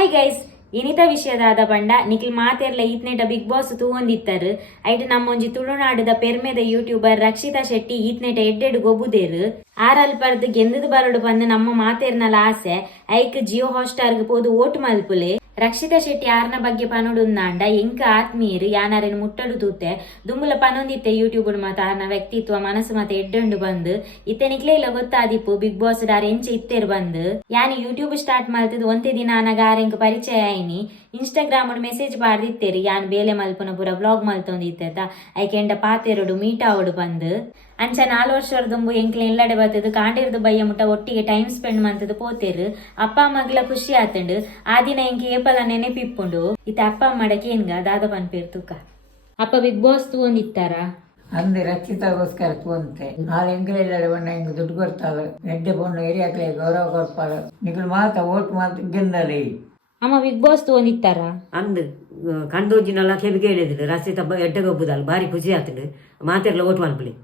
Hi guys, ಇನಿತ ವಿಷಯದಾದ ಪಂಡ ನಿಖಿಲ್ ಮಾತೆರ್ಲ ಈತ್ನೆಟ ಬಿಗ್ ಬಾಸ್ ತೂವೊಂದಿತ್ತರು. ಐಟ್ ನಮ್ಮೊಂಜಿ ತುಳುನಾಡುದ ಪೆರ್ಮೆದ ಯೂಟ್ಯೂಬರ್ ರಕ್ಷಿತಾ ಶೆಟ್ಟಿ ಈತ್ನೆಟ ಎಡ್ಡೆಡು ಗೊಬ್ಬುದೇರು. ಆರಲ್ಪರ್ದು ಗೆಂದದು ಬರಡು ಬಂದು ನಮ್ಮ ಮಾತೆರ್ನಲ ಆಸೆ ಐಕ್ ಜಿಯೋ ಹಾಟ್‌ಸ್ಟಾರ್ಗ್ ಪೋದು ಓಟ್ ಮಲ್ಪುಲೆ. ರಕ್ಷಿತಾ ಶೆಟ್ಟಿ ಆರ್ನ ಬಗ್ಗೆ ಪನೊಡುಂದಾಂಡ ಎಂಕ ಆತ್ಮೀಯರು ಯಾನಾರೇನು ಮುಟ್ಟಡು ತೂತೆ ದುಂಬುಲ ಪನೊಂದಿತ್ತೆ ಯೂಟ್ಯೂಬ್ ಮಾತ ಆರ್ನ ವ್ಯಕ್ತಿತ್ವ ಮನಸ್ಸು ಮತ್ತೆ ಎಡ್ಡಂಡು ಬಂದು ಇತ್ತೆ ನಿಕ್ಲೆ ಇಲ್ಲ ಗೊತ್ತಾದಿಪ್ಪು ಬಿಗ್ ಬಾಸ್ ಡಾರ್ ಎಂಚ ಇತ್ತೇರು ಬಂದು ಯಾನಿ ಯೂಟ್ಯೂಬ್ ಸ್ಟಾರ್ಟ್ ಮಾಡ್ತಿದ್ದು ಒಂತೆ ದಿನ ನನಗ ಆರೆಂಕ್ ಪರಿಚಯ ಆಯ್ನಿ. ಇನ್ಸ್ಟಾಗ್ರಾಮ್ ಮೆಸೇಜ್ ಪಾಡ್ದಿತ್ತೇರು ಯಾನ್ ಬೇಲೆ ಮಲ್ಪುನ ಪೂರ ಬ್ಲಾಗ್ ಮಲ್ತೊಂದಿತ್ತ ಐಕೆಂಡ ಪಾತೆರಡು ಮೀಟ್ ಆವಡು ಬಂದು ಅಂಚ 4 ವರ್ಷದೊಂಬು ಎಂಕ್ಲೆ ಎಲ್ಲಡೆ ಬರ್ತದು ಕಾಂಡಿರ್ದು ಬಯ್ಯ ಮುಟ್ಟ ಒಟ್ಟಿಗೆ ಟೈಮ್ ಸ್ಪೆಂಡ್ ಮಂತದು ಪೋತೇರು. ಅಪ್ಪ ಅಮ್ಮಗ್ಲ ಖುಷಿ ಆತಂಡು ಆ ದಿನ ಎಂಕಿ ಏಪಲ ನೆನೆಪಿಪ್ಪುಂಡು ಇತ್ತ ಅಪ್ಪ ಅಮ್ಮಡಕ್ಕೆ ಏನ್ಗ ದಾದ ಪನ್ಪೇರ್ ತೂಕ ಅಪ್ಪ ಬಿಗ್ ಬಾಸ್ ತೂವೊಂದಿತ್ತಾರ ಅಂದೆ ರಕ್ಷಿತಾಗೋಸ್ಕರ ತೂಂತೆ ನಾಳೆ ಎಂಕಲೆಲ್ಲಡೆ ಬಣ್ಣ ಹೆಂಗ್ ದುಡ್ಡು ಕೊಡ್ತಾವೆ ಎಡ್ಡೆ ಪೊಣ್ಣು ಏರಿಯಾಕ್ಲೆ ಗೌರವ ಕೊಡ್ಪಾಳ ನಿಖಿಲ್ ಮಾತ ಓಟ್ ಮಾತು ಗೆಂದಲಿ ಅಮ್ಮ ಬಿಗ್ ಬಾಸ್ ತೂವೊಂದಿತ್ತಾರ ಅಂದು ಕಂದೋಜಿನೆಲ್ಲ ಕೆಬಿಗೆ ಹೇಳಿದ್ರು ರಸಿತ ಎಡ್ಡಗೊಬ್ಬುದಲ್ಲ ಭಾರಿ ಖುಷಿ ಆತಂಡು ಮಾತೆರ್ಲ ಓಟ್ ಮಲ್ಪಲಿ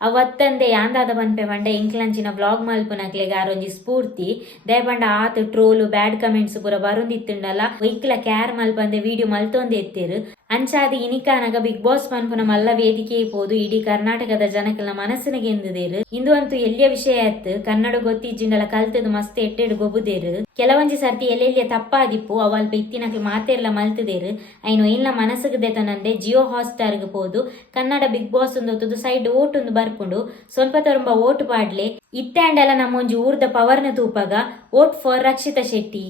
ಅವತ್ತಂದೆ ಯಾಂದಾದ ಪನ್ಪೆ ಪಂಡ ಇಂಕ್ಲಂಚಿನ ವ್ಲಾಗ್ ಮಲ್ಪುನಕ್ಲೆಗ್ ಆರೊಂಜಿ ಸ್ಫೂರ್ತಿ ದಯಪಂಡ ಆತ್ ಟ್ರೋಲು ಬ್ಯಾಡ್ ಕಮೆಂಟ್ಸ್ ಪೂರ ಬರೊಂದಿತ್ತುಂಡಲ್ಲ ಇಕ್ಲ ಕ್ಯಾರ್ ಮಲ್ಪಂದೆ ವಿಡಿಯೋ ಮಲ್ತೊಂದೆ ಎತ್ತೇರು. ಅಂಚಾದ ಇನಿಕಾನಗ ಬಿಗ್ ಬಾಸ್ ಪನ್ಪುನ ಮಲ್ಲ ವೇದಿಕೆ ಪೋದು ಇಡೀ ಕರ್ನಾಟಕದ ಜನಕಲ್ನ ಮನಸ್ಸಿನ ಗೆಂದುದೇರು. ಇಂದು ಅಂತೂ ಎಲ್ಲಿಯ ವಿಷಯ ಅತ್ತು ಕನ್ನಡ ಗೊತ್ತಿಜ್ಜಿಂಡಲ ಕಲ್ತದು ಮಸ್ತ್ ಎಡ್ಡೆಡು ಗೊಬ್ಬುದೇರು. ಕೆಲವೊಂಜಿ ಸರ್ತಿ ಎಲ್ಲೆಲ್ಲಿಯ ತಪ್ಪಾದಿಪ್ಪು ಅವಲ್ಪ ಇತ್ತಿನಕ್ಲು ಮಾತೆರ್ಲ ಮಲ್ತದೇರು. ಐನು ಇಲ್ಲ ಮನಸ್ಸಿಗೆ ದೆತನಂದೆ ಜಿಯೋ ಹಾಟ್‌ಸ್ಟಾರ್ಗ್ ಪೋದು ಕನ್ನಡ ಬಿಗ್ ಬಾಸ್ ಒಂದು ಸೈಡ್ ಓಟ್ ಒಂದು ಬರ್ಪುಂಡು ಸ್ವಲ್ಪ ತೊರಂಬ ಓಟ್ ಪಾಡ್ಲೆ ಇತ್ತಾಂಡಲ ನಮ್ಮೊಂಜಿ ಊರ್ದ ಪವರ್ನ ತೂಪಗ ಓಟ್ ಫಾರ್ ರಕ್ಷಿತಾ ಶೆಟ್ಟಿ.